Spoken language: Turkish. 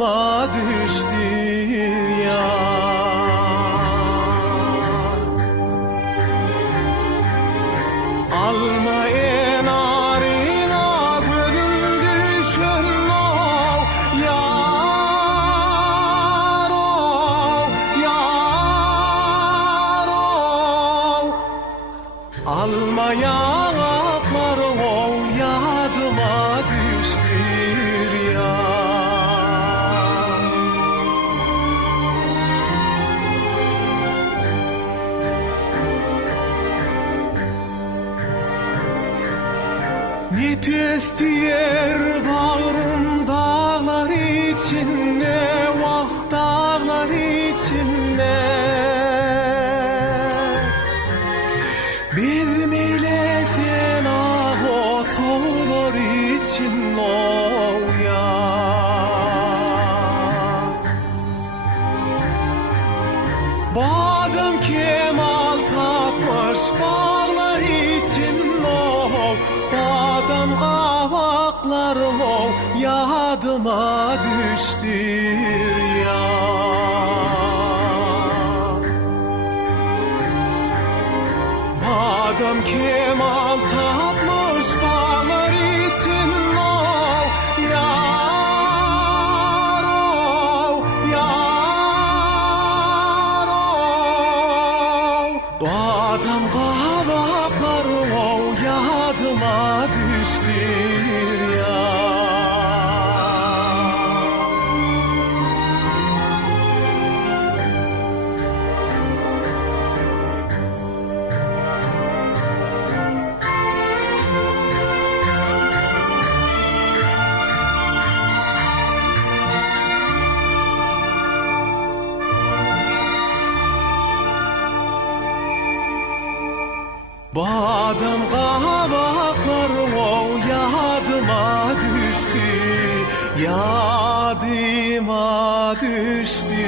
yadıma düştü ya. Alma enarına gözüm düşün o yar o yar o. Alma yanaklar o yadıma düştü ya. Ne pes diyer bağrım dağlar içinde, vah dağlar içinde. Bilmile fena otolar için o ya. Badem kemal tapmış bağlar için o. Badem kavaklarım o yadıma düştü ya. Badem kemal tapmış bağlar için o yar o yar o. Badem kavaklarım o yadıma düştü ya. Badem kavaklarım o yadıma düştü, yadıma düştü